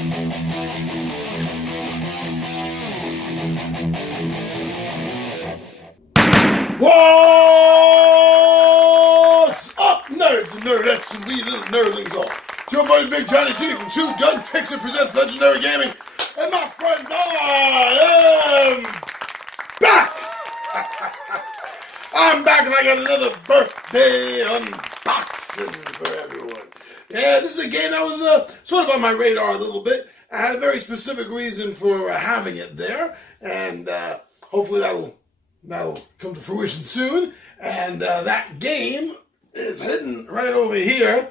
What's up, nerds and nerdettes, and we little nerdlings all? It's your buddy Big Johnny G from Two Gun Pixie presents Legendary Gaming, and my friends, I am back! I'm back, and I got another birthday unboxing for everyone. Yeah, this is a game that was sort of on my radar a little bit. I had a very specific reason for having it there, and hopefully that'll come to fruition soon. And that game is hidden right over here.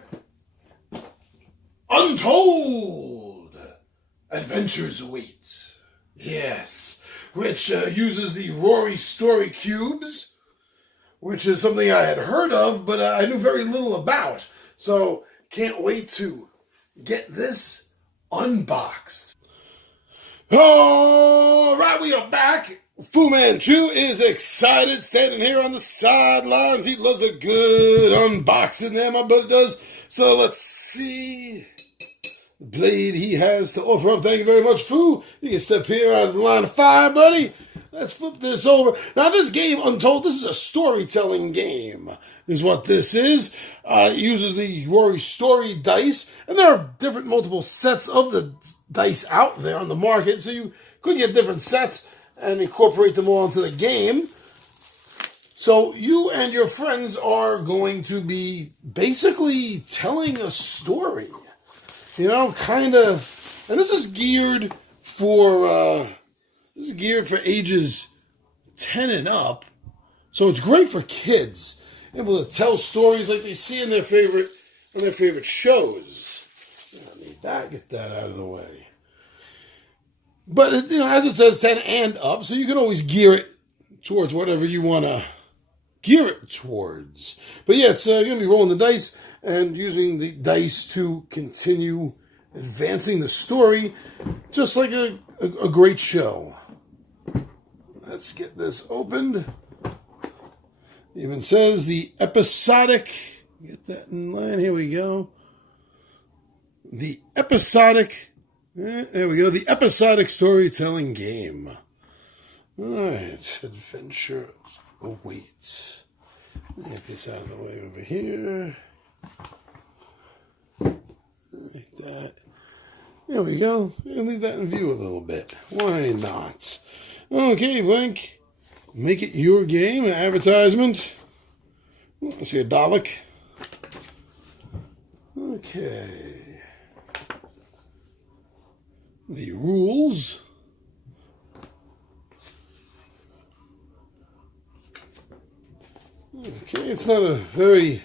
Untold Adventures Await. Yes, which uses the Rory Story Cubes, which is something I had heard of, but I knew very little about. So can't wait to get this unboxed. All right, we are back. Fu Manchu is excited, standing here on the sidelines. He loves a good unboxing there, my buddy does. So let's see the blade he has to offer up. Thank you very much, Fu. You can step here out of the line of fire, buddy. Let's flip this over. Now, this game, Untold, this is a storytelling game, is what this is. It uses the Rory Story dice, and there are different multiple sets of the dice out there on the market, so you could get different sets and incorporate them all into the game. So you and your friends are going to be basically telling a story. You know, kind of, and this is geared for ages 10 and up. So it's great for kids, able to tell stories like they see in their favorite shows. I need that, get that out of the way. But, as it says, 10 and up, so you can always gear it towards whatever you want to gear it towards. But yeah, it's you're going to be rolling the dice and using the dice to continue advancing the story, just like a great show. Let's get this opened. It even says the episodic, get that in line, here we go. The episodic, there we go, the episodic storytelling game. All right, adventures await. Get this out of the way over here. Like that. There we go. And leave that in view a little bit. Why not? Okay, Blink. Make it your game. An advertisement. I see a Dalek. Okay. The rules. Okay, it's not a very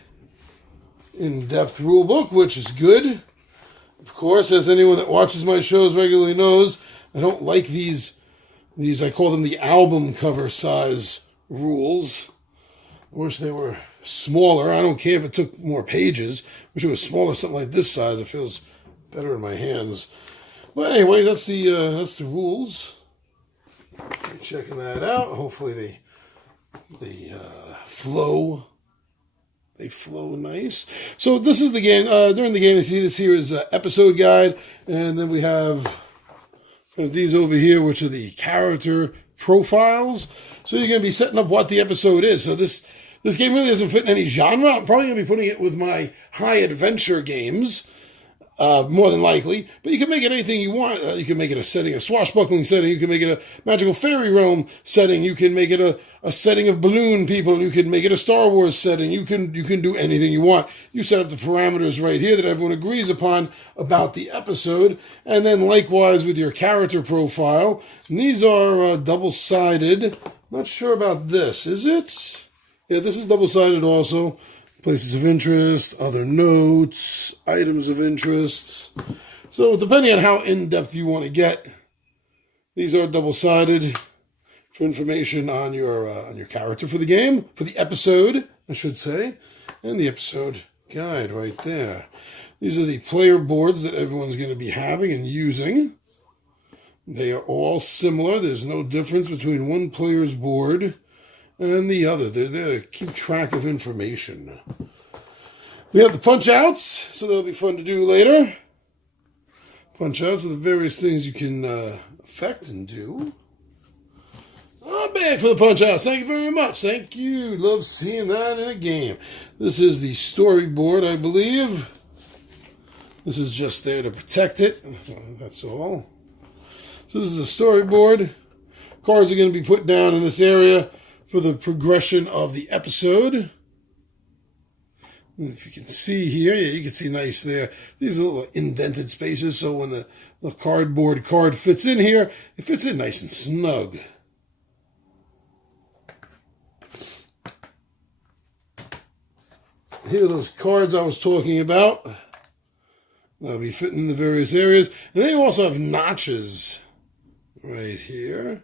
in-depth rule book, which is good. Of course, as anyone that watches my shows regularly knows, I don't like these I call them the album cover size rules. I wish they were smaller. I don't care if it took more pages. I wish it was smaller, something like this size. It feels better in my hands. But anyway, that's the rules. Checking that out. Hopefully they flow. They flow nice. So this is the game. During the game, you see this here is an episode guide, and then we have these over here, which are the character profiles. So you're going to be setting up what the episode is. So this game really doesn't fit in any genre. I'm probably going to be putting it with my high adventure games. More than likely, but you can make it anything you want. You can make it a setting, a swashbuckling setting. You can make it a magical fairy realm setting. You can make it a setting of balloon people. You can make it a Star Wars setting. You can do anything you want. You set up the parameters right here that everyone agrees upon about the episode, and then likewise with your character profile. And these are double-sided. Not sure about this. Is it? Yeah, this is double-sided also. Places of interest, other notes, items of interest. So depending on how in-depth you want to get, these are double-sided for information on your character for the game, for the episode, I should say, and the episode guide right there. These are the player boards that everyone's going to be having and using. They are all similar. There's no difference between one player's board and the other. They're there to keep track of information. We have the punch outs, so they'll be fun to do later. punch outs with the various things you can affect and do. Not bad for the punch outs. Thank you very much. Thank you. Love seeing that in a game. This is the storyboard, I believe. This is just there to protect it. That's all. So this is the storyboard. Cards are going to be put down in this area for the progression of the episode. And if you can see here, yeah, you can see nice there. These are little indented spaces, so when the cardboard card fits in here, it fits in nice and snug. Here are those cards I was talking about. They'll be fitting in the various areas. And they also have notches right here.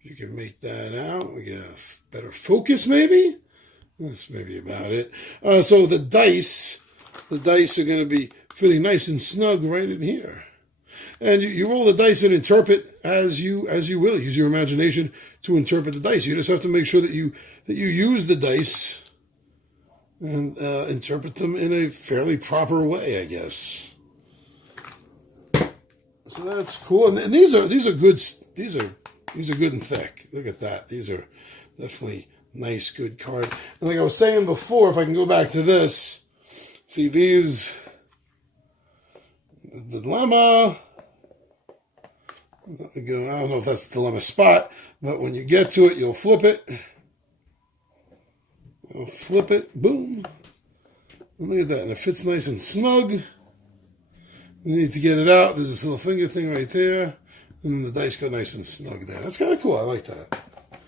If you can make that out, we get a better focus maybe. That's maybe about it. So the dice are going to be fitting nice and snug right in here. And you roll the dice and interpret as you will. Use your imagination to interpret the dice. You just have to make sure that you use the dice and interpret them in a fairly proper way, I guess. So that's cool, and these are good. These are good and thick. Look at that. These are definitely nice, good cards. And like I was saying before, if I can go back to this, see these. The dilemma. Let me go. I don't know if that's the dilemma spot, but when you get to it, you'll flip it. You'll flip it. Boom. And look at that, and it fits nice and snug. You need to get it out. There's this little finger thing right there. And then the dice go nice and snug there. That's kind of cool. I like that. I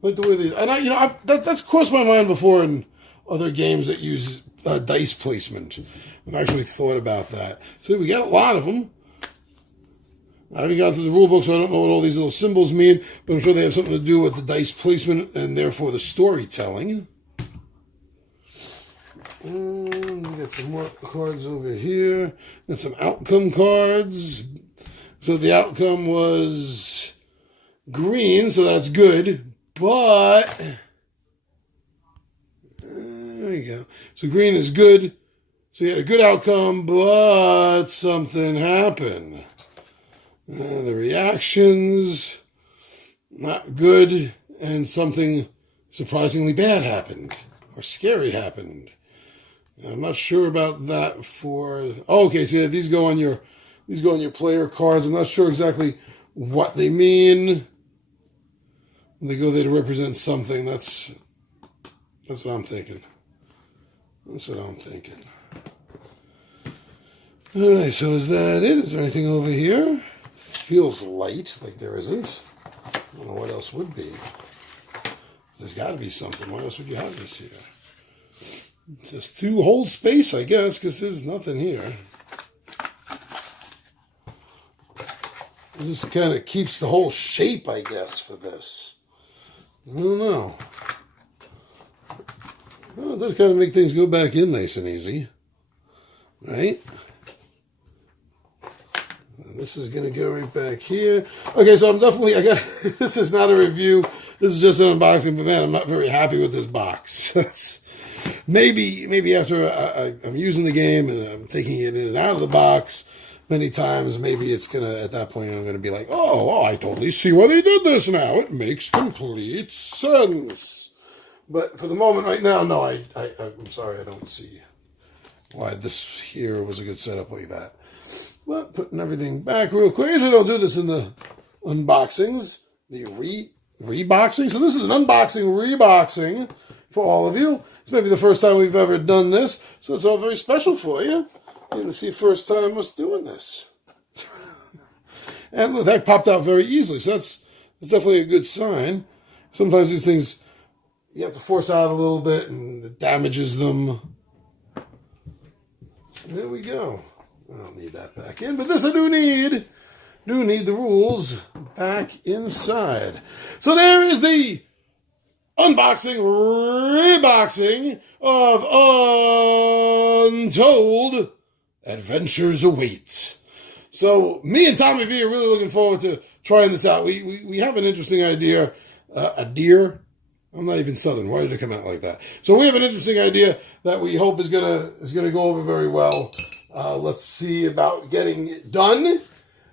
like the way they... And that's crossed my mind before in other games that use dice placement. I've actually thought about that. So we got a lot of them. I haven't gone through the rule book, so I don't know what all these little symbols mean. But I'm sure they have something to do with the dice placement and therefore the storytelling. And we got some more cards over here. Got some outcome cards. So the outcome was green, so that's good. But there we go. So green is good. So you had a good outcome, but something happened. The reactions, not good, and something surprisingly bad happened, or scary happened. I'm not sure about that for... Oh, okay, so yeah, these go on your player cards. I'm not sure exactly what they mean. They go there to represent something. That's what I'm thinking. That's what I'm thinking. All right, so is that it? Is there anything over here? Feels light, like there isn't. I don't know what else would be. There's got to be something. Why else would you have this here? Just to hold space, I guess, because there's nothing here. It just kind of keeps the whole shape, I guess, for this. I don't know. Well, it does kind of make things go back in nice and easy. Right? And this is going to go right back here. Okay, so I'm definitely... this is not a review. This is just an unboxing, but man, I'm not very happy with this box. Maybe after I'm using the game and I'm taking it in and out of the box many times, maybe it's going to, at that point, I'm going to be like, oh, I totally see why they did this now. It makes complete sense. But for the moment right now, no, I'm sorry, I don't see why this here was a good setup like that. But putting everything back real quick. Usually don't do this in the unboxings, the reboxing. So this is an unboxing reboxing for all of you. It's maybe the first time we've ever done this, so it's all very special for you. Getting to see first time us doing this. And look, that popped out very easily, so that's definitely a good sign. Sometimes these things, you have to force out a little bit, and it damages them. So there we go. I don't need that back in, but this I do need. Do need the rules back inside. So there is the unboxing, reboxing of Untold. Adventures await. So me and Tommy V are really looking forward to trying this out. We have an interesting idea. A deer. I'm not even Southern. Why did it come out like that? So we have an interesting idea that we hope is gonna go over very well. Let's see about getting it done.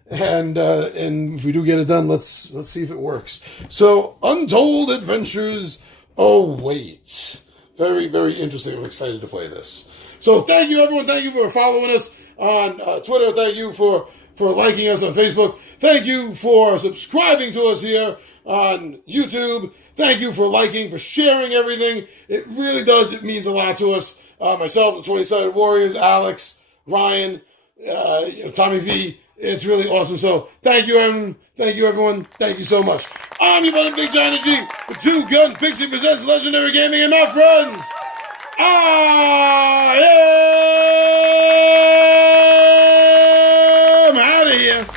And if we do get it done, let's see if it works. So, Untold Adventures await. Very, very interesting. I'm excited to play this. So, thank you, everyone. Thank you for following us on Twitter. Thank you for liking us on Facebook. Thank you for subscribing to us here on YouTube. Thank you for liking, for sharing everything. It really does. It means a lot to us. Myself, the 20-Sided Warriors, Alex, Ryan, Tommy V. It's really awesome. So thank you, everyone. Thank you, everyone. Thank you so much. I'm your buddy, Big Johnny G. The Two Gun Pixie presents Legendary Gaming, and my friends, I am out of here.